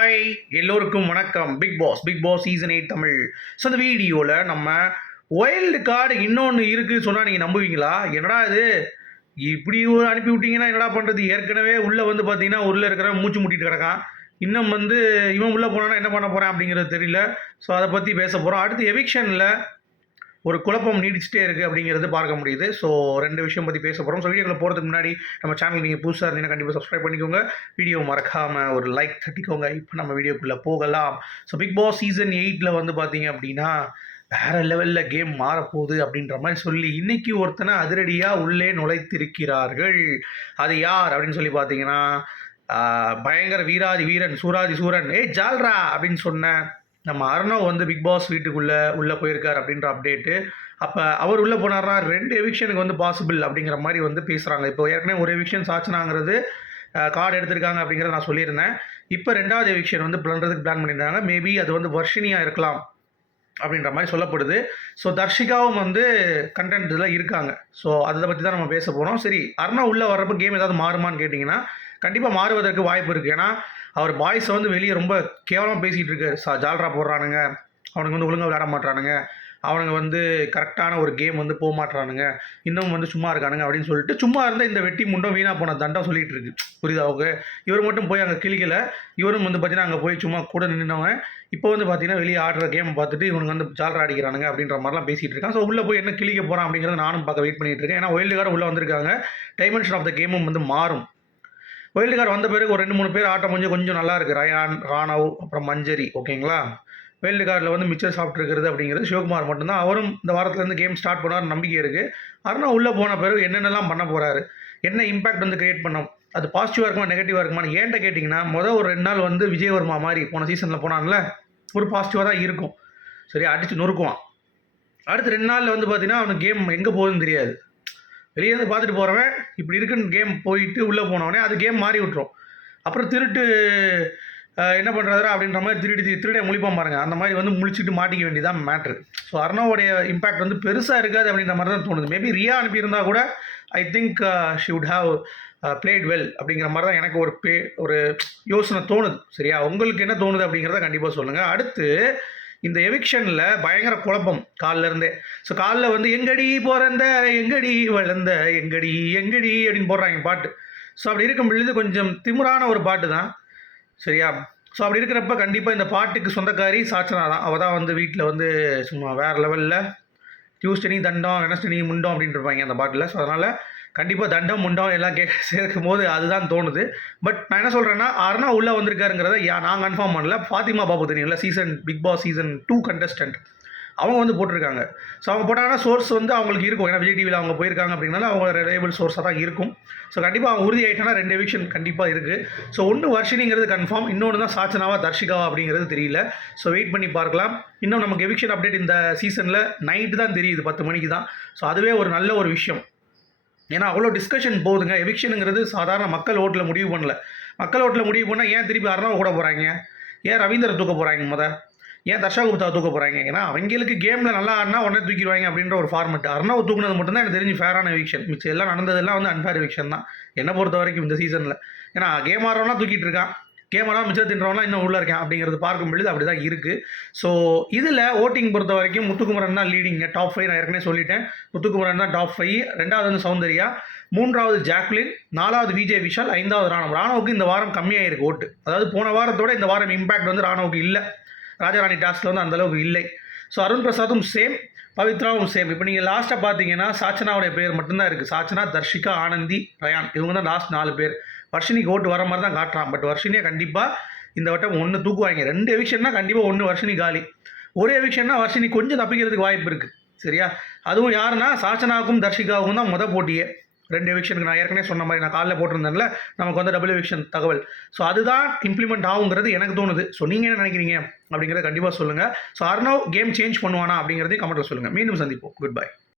Hi எல்லோருக்கும் வணக்கம். Bigg Boss Bigg Boss season eight Tamil. So இந்த வீடியோவில் நம்ம ஒயில்டு கார்டு இன்னொன்று இருக்குது சொன்னால் நீங்கள் நம்புவீங்களா? என்னடா இது? இப்படி ஒரு அனுப்பி விட்டீங்கன்னா என்னடா பண்ணுறது ஏற்கனவே உள்ளே வந்து பார்த்தீங்கன்னா உள்ளே இருக்கிற மூச்சு முட்டிட்டு கிடக்கான். இன்னும் வந்து இவன் உள்ளே போனான்னா என்ன பண்ண போகிறேன் அப்படிங்கிறது தெரியல. ஸோ அதை பற்றி பேச போகிறோம் அடுத்து எவிக்ஷனில் ஒரு குழப்பம் நீடிச்சிட்டே இருக்குது அப்படிங்கிறது பார்க்க முடியுது. ஸோ ரெண்டு விஷயம் பற்றி பேச போகிறோம் ஸோ வீடியோவில் போகிறதுக்கு முன்னாடி நம்ம சேனல் நீங்கள் புதுசாக இருந்தீங்கன்னா கண்டிப்பாக சப்ஸ்கிரைப் பண்ணிக்கோங்க. வீடியோ மறக்காமல் ஒரு லைக் தட்டிக்கோங்க. இப்போ நம்ம வீடியோக்குள்ளே போகலாம். ஸோ பிக் பாஸ் சீசன் எயிட்டில் வந்து பார்த்தீங்க அப்படின்னா வேறு லெவலில் கேம் மாறப்போகுது அப்படின்ற மாதிரி சொல்லி இன்னைக்கு ஒருத்தனை அதிரடியாக உள்ளே நுழைத்திருக்கிறார்கள். அது யார் அப்படின்னு சொல்லி பார்த்தீங்கன்னா பயங்கர வீராதி வீரன் சூராதி சூரன். ஏய் ஜால்ரா அப்படின்னு சொன்ன நம்ம அர்ணவ் வந்து பிக் பாஸ் வீட்டுக்குள்ளே உள்ளே போயிருக்கார் அப்படின்ற அப்டேட்டு அப்போ அவர் உள்ளே போனார்னா ரெண்டு எவிக்ஷனுக்கு வந்து பாசிபிள் அப்படிங்கிற மாதிரி வந்து பேசுகிறாங்க இப்போ ஏற்கனவே ஒரு எவிக்ஷன் சாச்சினாங்கிறது கார்டு எடுத்திருக்காங்க அப்படிங்கிறத நான் சொல்லியிருந்தேன். இப்போ ரெண்டாவது எவிக்ஷன் வந்து பண்ணுறதுக்கு பிளான் பண்ணியிருந்தாங்க. மேபி அது வந்து வர்ஷினியாக இருக்கலாம் அப்படின்ற மாதிரி சொல்லப்படுது. ஸோ தர்ஷிகாவும் வந்து கண்டென்ட் இதில் இருக்காங்க. ஸோ அதை பற்றி தான் நம்ம பேச போகிறோம் சரி அர்ணா உள்ளே வர்றப்போ கேம் ஏதாவது மாறுமான்னு கேட்டிங்கன்னா கண்டிப்பாக மாறுவதற்கு வாய்ப்பு இருக்குது ஏன்னா அவர் பாய்ஸை வந்து வெளியே ரொம்ப கேவலமாக பேசிகிட்டு இருக்காரு. சா ஜால்ரா போடுறானுங்க. அவனுக்கு வந்து ஒழுங்காக விளையாட மாட்றானுங்க. அவனுங்க வந்து கரெக்டான ஒரு கேம் வந்து போக மாட்டுறானுங்க இன்னும் வந்து சும்மா இருக்கானுங்க அப்படின்னு சொல்லிட்டு சும்மா இருந்தால் இந்த வெட்டி முண்டம் வீணாக போன தண்டம் சொல்லிட்டு இருக்கு. புரியுதா அவங்க இவர் மட்டும் போய் அங்கே கிளிக்கல இவரும் வந்து பார்த்தீங்கன்னா அங்கே போய் சும்மா கூட நின்னவன். இப்போ வந்து பார்த்தீங்கன்னா வெளியே ஆடுற கேமை பார்த்துட்டு இவனுக்கு வந்து ஜாலரா அடிக்கிறானுங்க அப்படின்ற மாதிரிலாம் பேசிகிட்டு இருக்கான். ஸோ உள்ளே போய் என்ன கிளிக்க போகிறான் அப்படிங்கிறத நானும் பார்க்க வெயிட் பண்ணிகிட்டு இருக்கேன். ஏன்னா ஒயில்டு கார்டு உள்ளே வந்திருக்காங்க. டைமென்ஷன் ஆஃப் த கேமும் வந்து மாறும். வைல்டு கார்டு வந்த பிறகு ஒரு ரெண்டு மூணு பேர் ஆட்டம் கொஞ்சம் கொஞ்சம் நல்லா இருக்குது ரயான் ராணவ் அப்புறம் மஞ்சரி ஓகேங்களா வைல்டு கார்டில் வந்து மிச்சர் சாப்பிட்ருக்கிறது அப்படிங்கிறது சிவகுமார் மட்டும்தான். அவரும் இந்த வாரத்துலேருந்து கேம் ஸ்டார்ட் பண்ணார் நம்பிக்கை இருக்குது அருணா உள்ளே போன பிறகு என்னென்னலாம் பண்ண போகிறாரு என்ன இம்பாக்ட் வந்து கிரியேட் பண்ணோம் அது பாசிட்டிவாக இருக்குமா நெகட்டிவாக இருக்குமான்னு ஏன்ட்ட கேட்டிங்கன்னா மொதல் ஒரு ரெண்டு நாள் வந்து விஜயவர்மா மாதிரி போன சீசனில் போனான்ல ஒரு பாசிட்டிவாக தான் இருக்கும். சரி அடித்து நொறுக்குவான். அடுத்து ரெண்டு நாளில் வந்து பார்த்தீங்கன்னா அவனுக்கு கேம் எங்கே போகுதுன்னு தெரியாது. வெளியே இருந்து பார்த்துட்டு போகிறவன் இப்படி இருக்குன்னு கேம் போயிட்டு உள்ளே போனவனே அது கேம் மாறி விட்டுரும். அப்புறம் திருட்டு என்ன பண்ணுறாரு அப்படின்ற மாதிரி திருடி தி- முழிப்பான் பாருங்கள் அந்த மாதிரி வந்து முழிச்சிட்டு மாட்டிக்க வேண்டியதான் மேட்ரு ஸோ அர்ணவோடைய இம்பேக்ட் வந்து பெருசாக இருக்காது அப்படின்ற மாதிரி தான் தோணுது. மேபி ரியா அனுப்பியிருந்தால் கூட I think she would have played well அப்படிங்கிற மாதிரி தான் எனக்கு ஒரு பே ஒரு யோசனை தோணுது. சரியா? உங்களுக்கு என்ன தோணுது அப்படிங்கிறத கண்டிப்பாக சொல்லுங்கள் அடுத்து இந்த எவிக்ஷனில் பயங்கர குழப்பம் காலில் இருந்தே. ஸோ காலில் வந்து எங்கடி பிறந்த எங்கடி வளர்ந்த எங்கடி எங்கடி? அப்படின்னு போடுறாங்க பாட்டு. ஸோ அப்படி இருக்கும் பொழுது கொஞ்சம் திமிரான ஒரு பாட்டு தான். சரியா? ஸோ அப்படி இருக்கிறப்ப கண்டிப்பாக இந்த பாட்டுக்கு சொந்தக்காரி சாச்சனா தான். அவள் தான் வந்து வீட்டில் வந்து சும்மா வேறு லெவலில் டியூஸ்டனி தண்டம் வெனஸ்டனி முண்டம் அப்படின்ட்டு இருப்பாங்க அந்த பாட்டில். ஸோ அதனால் கண்டிப்பாக தண்டம் முண்டம் எல்லாம் கேட்க சேர்க்கும் போது அதுதான் தோணுது. பட் நான் என்ன சொல்கிறேன்னா அருணா உள்ளே வந்திருக்காருங்கிறத யா நான் கன்ஃபார்ம் பண்ணல. ஃபாத்திமா பாபு தெரியும்ல season Bigg Boss season two contestant அவங்க வந்து போட்டிருக்காங்க. ஸோ அவங்க போட்டாங்கன்னா சோர்ஸ் வந்து அவங்களுக்கு இருக்கும். ஏன்னா விஜய் டிவியில் அவங்க போயிருக்காங்க அப்படின்னால அவங்க ரிலையபிள் சோர்ஸாக தான் இருக்கும். ஸோ கண்டிப்பாக அவங்க உறுதி ஆகிட்டனா ரெண்டு எவிக்ஷன் கண்டிப்பாக இருக்குது ஸோ ஒன்று வர்ஷினிங்கிறது கன்ஃபார்ம் இன்னொன்று தான் சாச்சனாவா தர்ஷிகாவா அப்படிங்கிறது தெரியல. ஸோ வெயிட் பண்ணி பார்க்கலாம். இன்னும் நமக்கு எவிக்ஷன் அப்டேட் இந்த சீசனில் நைட்டு தான் தெரியுது பத்து மணிக்கு தான். ஸோ அதுவே ஒரு நல்ல ஒரு விஷயம். ஏன்னா அவ்வளோ டிஸ்கஷன் போகுதுங்க. எவிக்ஷனுங்கிறது சாதாரண மக்கள் ஓட்டில் முடிவு பண்ணல. மக்கள் ஓட்டில் முடிவு பண்ணால் ஏன் திருப்பி அர்ணவ கூட போகிறாங்க ஏன் ரவீந்தரை தூக்க போகிறாங்க முத? ஏன் தர்ஷா குப்தாவை தூக்க போகிறாங்க ஏன்னா அவங்களுக்கு கேமில் நல்லா ஆடினா உடனே தூக்கிடுவாங்க அப்படின்ற ஒரு ஃபார்மெட் அருணாவை தூக்குனது மட்டும்தான் எனக்கு தெரிஞ்சு ஃபேரான எவிக்ஷன் மிச்சம் எல்லாம் நடந்ததெல்லாம் வந்து அன்ஃபேர் எவிக்ஷன் தான். என்னை பொறுத்த வரைக்கும் இந்த சீசனில் ஏன்னா கேம் ஆடுறவனா தூக்கிட்டு இருக்கான். கேமரா மிச்சம் தின்றவனா இன்னும் உள்ளே இருக்கேன் அப்படிங்கிறது பார்க்கும் பொழுது அப்படி தான் இருக்குது ஸோ இதில் ஓட்டிங் பொறுத்த வரைக்கும் முத்துக்குமரன் தான் லீடிங்க டாப் ஃபைவ் நான் ஏற்கனவே சொல்லிட்டேன். முத்துக்குமரன் தான் டாப் ஃபைவ் ரெண்டாவது வந்து சௌந்தர்யா. மூன்றாவது ஜாக்லின். நாலாவது விஜய் விஷால். ஐந்தாவது ராணவ். ராணவுக்கு இந்த வாரம் கம்மியாக இருக்குது ஓட்டு. அதாவது போன வாரத்தோட இந்த வாரம் இம்பாக்ட் வந்து ராணவுக்கு இல்லை. ராஜாராணி டாஸ்கில் வந்து அந்த அளவுக்கு இல்லை. ஸோ அருண் பிரசாத்தும் சேம் பவித்ராவும் சேம் இப்போ நீங்கள் லாஸ்ட்டாக பார்த்தீங்கன்னா சாச்சனாவுடைய பேர் மட்டும்தான் இருக்குது சாச்சனா தர்ஷிகா ஆனந்தி ரயான். இவங்க தான் லாஸ்ட் நாலு பேர். வர்ஷினிக்கு ஓட்டு வர மாதிரி தான் காட்டுறான். பட் வர்ஷினியை கண்டிப்பாக இந்த வட்டம் ஒன்று தூக்குவாங்க. ரெண்டு எவிக்ஷன்னா கண்டிப்பாக ஒன்று வர்ஷினி காலி. ஒரே எவிக்ஷன்னா வர்ஷினி கொஞ்சம் தப்பிக்கிறதுக்கு வாய்ப்பு இருக்குது சரியா? அதுவும் யாருன்னா சாச்சனாவுக்கும் தர்ஷிகாவுக்கும் தான் மொதல் போட்டியே. ரெண்டு எவிக்ஷனுக்கு நான் ஏற்கனவே சொன்ன மாதிரி நான் காலைல போட்டிருந்தேன்ல நமக்கு வந்து டபுள் எவிக்ஷன் தகவல். ஸோ அதுதான் இம்ப்ளிமெண்ட் ஆகுங்கிறது எனக்கு தோணுது. ஸோ நீங்கள் என்ன நினைக்கிறீங்க? அப்படிங்கிறத கண்டிப்பாக சொல்லுங்கள் ஸோ அர்ணவ் கேம் சேஞ்ச் பண்ணுவானா அப்படிங்கிறதையும் கமெண்ட்டில் சொல்லுங்கள் மீண்டும் சந்திப்போம். Good bye